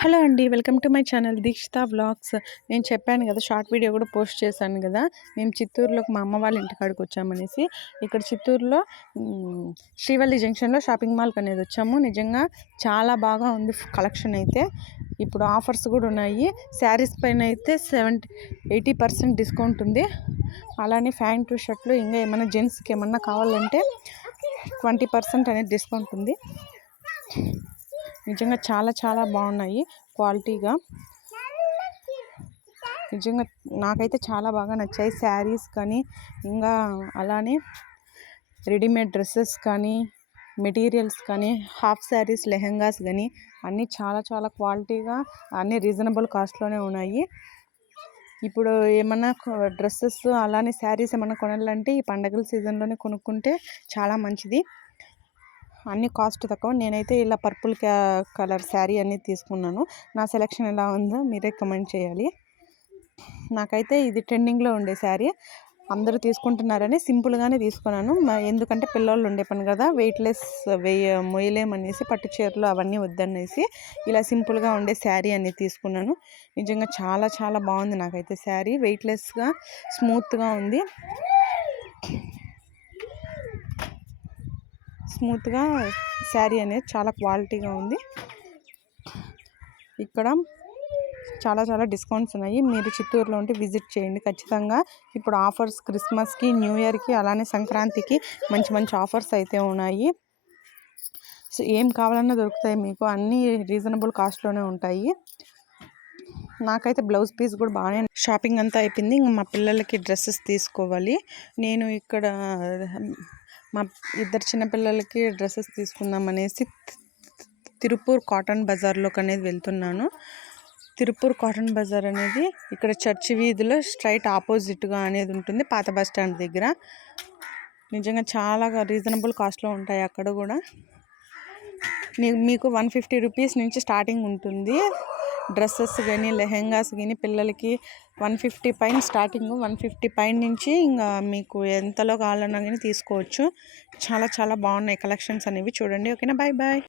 Hello అండి. Welcome to my channel Deekshitha vlogs. నేను చెప్పాను కదా షార్ట్ వీడియో కూడా పోస్ట్ చేశాను కదా. మేము చిత్తూరులోకి మా అమ్మ వాళ్ళ ఇంటికాడికి వచ్చామనేసి ఇక్కడ చిత్తూరులో శ్రీవల్లి జంక్షన్లో షాపింగ్ మాల్కి అనేది వచ్చాము. నిజంగా చాలా బాగా ఉంది కలెక్షన్ అయితే. ఇప్పుడు ఆఫర్స్ కూడా ఉన్నాయి. శారీస్ పైన అయితే సెవెంటీ ఎయిటీ పర్సెంట్ డిస్కౌంట్ ఉంది. అలానే ప్యాంటు షర్ట్లు ఇంకా ఏమైనా జెంట్స్కి ఏమన్నా కావాలంటే ట్వంటీ పర్సెంట్ అనేది డిస్కౌంట్ ఉంది. నిజంగా చాలా చాలా బాగున్నాయి క్వాలిటీగా. నిజంగా నాకైతే చాలా బాగా నచ్చాయి శారీస్ కానీ ఇంకా అలానే రెడీమేడ్ డ్రెస్సెస్ కానీ మెటీరియల్స్ కానీ హాఫ్ శారీస్ లెహెంగాస్ కానీ అన్నీ చాలా చాలా క్వాలిటీగా అన్నీ రీజనబుల్ కాస్ట్లోనే ఉన్నాయి. ఇప్పుడు ఏమన్నా డ్రెస్సెస్ అలానే శారీస్ ఏమన్నా కొనాలంటే ఈ పండగల సీజన్లోనే కొనుక్కుంటే చాలా మంచిది. అన్ని కాస్ట్ తక్కువ. నేనైతే ఇలా పర్పుల్ కలర్ శారీ అన్ని తీసుకున్నాను. నా సెలెక్షన్ ఎలా ఉందో మీరే కమెంట్ చేయాలి. నాకైతే ఇది ట్రెండింగ్లో ఉండే శారీ. అందరూ తీసుకుంటున్నారని సింపుల్గానే తీసుకున్నాను. ఎందుకంటే పిల్లలు ఉండే పని కదా. వెయిట్లెస్ వెయ్య మొయ్యలేమనేసి పట్టు చీరలు అవన్నీ వద్దనేసి ఇలా సింపుల్గా ఉండే శారీ అనేది తీసుకున్నాను. నిజంగా చాలా చాలా బాగుంది నాకైతే శారీ. వెయిట్లెస్గా స్మూత్గా ఉంది. స్మూత్గా శారీ అనేది చాలా క్వాలిటీగా ఉంది. ఇక్కడ చాలా చాలా డిస్కౌంట్స్ ఉన్నాయి. మీరు చిత్తూరులో ఉంటే విజిట్ చేయండి. ఖచ్చితంగా ఇప్పుడు ఆఫర్స్ క్రిస్మస్కి న్యూ ఇయర్కి అలానే సంక్రాంతికి మంచి మంచి ఆఫర్స్ అయితే ఉన్నాయి. సో ఏం కావాలన్నా దొరుకుతాయి మీకు. అన్నీ రీజనబుల్ కాస్ట్లోనే ఉంటాయి. నాకైతే బ్లౌజ్ పీస్ కూడా బాగానే షాపింగ్ అంతా అయిపోయింది. ఇంకా మా పిల్లలకి డ్రెస్సెస్ తీసుకోవాలి. నేను ఇక్కడ మా ఇద్దరు చిన్నపిల్లలకి డ్రెస్సెస్ తీసుకుందాం అనేసి తిరుపూర్ కాటన్ బజార్లోకి అనేది వెళ్తున్నాను. తిరుపూర్ కాటన్ బజార్ అనేది ఇక్కడ చర్చి వీధిలో స్ట్రైట్ ఆపోజిట్గా అనేది ఉంటుంది పాత బస్ స్టాండ్ దగ్గర. నిజంగా చాలా రీజనబుల్ కాస్ట్లో ఉంటాయి అక్కడ కూడా. మీకు వన్ ఫిఫ్టీ రూపీస్ నుంచి స్టార్టింగ్ ఉంటుంది. డ్రెస్సెస్ కానీ లెహెంగాస్ కానీ పిల్లలకి వన్ ఫిఫ్టీ పైన స్టార్టింగ్ వన్ ఫిఫ్టీ పైన నుంచి ఇంకా మీకు ఎంతలో కావాలన్నా కానీ తీసుకోవచ్చు. చాలా చాలా బాగున్నాయి కలెక్షన్స్ అనేవి. చూడండి. ఓకేనా? Bye bye